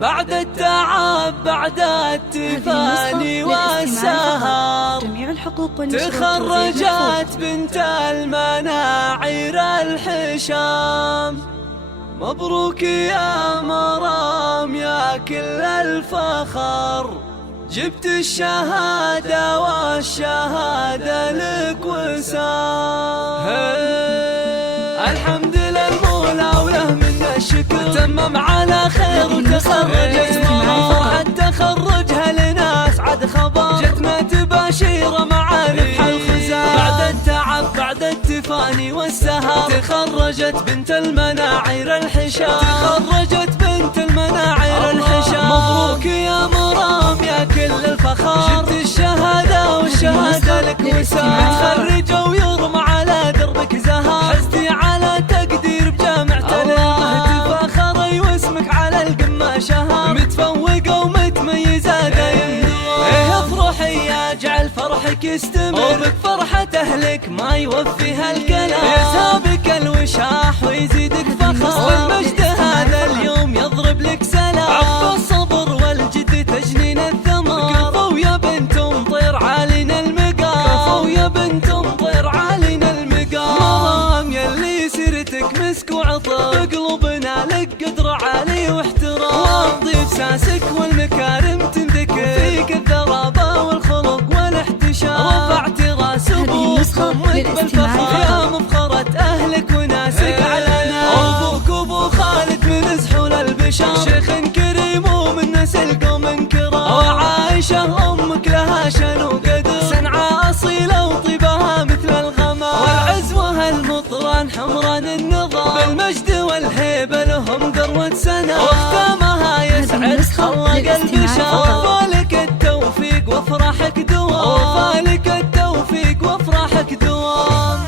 بعد التعب بعد التفاني والسهر تخرجت بنت المناعير الحشام. مبروك يا مرام يا كل الفخر، جبت الشهادة والشهادة لك وسام. الحمد للمولى وله منا الشكر، تمم على خير وتخرجت فرحة تخرجها لناس عد خبر، جتنا تباشير مع ربح الخزام. بعد التعب بعد التفاني والسهر تخرجت بنت المناعير الحشام، تخرجت بنت المناعير الحشام. مبروك يا مرام يا كل الفخر، جبت الشهادة والشهادة لك وسام. متخرجة ويرمى على دربك زهر، حزتي على تقدير بجامعة الأمة، تفاخري واسمك على القمة شهر، متفوقة ومتميزة دايم. افرحي يا جعل فرحك يستمر، وبك فرحة أهلك ما يوفيها الكلام، يسابك الوشاح ويزيدك فخر، والمجد هذا اليوم يضرب لك سلام. عقب الصبر والجد تجنين الثمر، كفو يا بنت مطير علينا المقام، كفو يا بنت مطير علينا المقام. مرام يلي سيرتك مسك وعطر، بقلوبنا لك قدر عالي واحترام، واضيف ساسك والمكارم تنذكر، فيك الذرابة والخلق والاحتشام. رفعت راس ابوك بالفخر، يا مفخرة اهلك وناسك علنا. ابوك ابو خالد من زحول البشر، شيخ كريم ومن نسل قوم كرام. وعائشة امك لها شان وقدر، سنعة اصيلة وطيبها مثل الغمام. والعزوة المطران حمران النظام، بالمجد والهيبة لهم ذروة سنة، وختامها يسعد خلق البشر. وفالك التوفيق وافراحك دوام، وفالك التوفيق وافراحك دوام.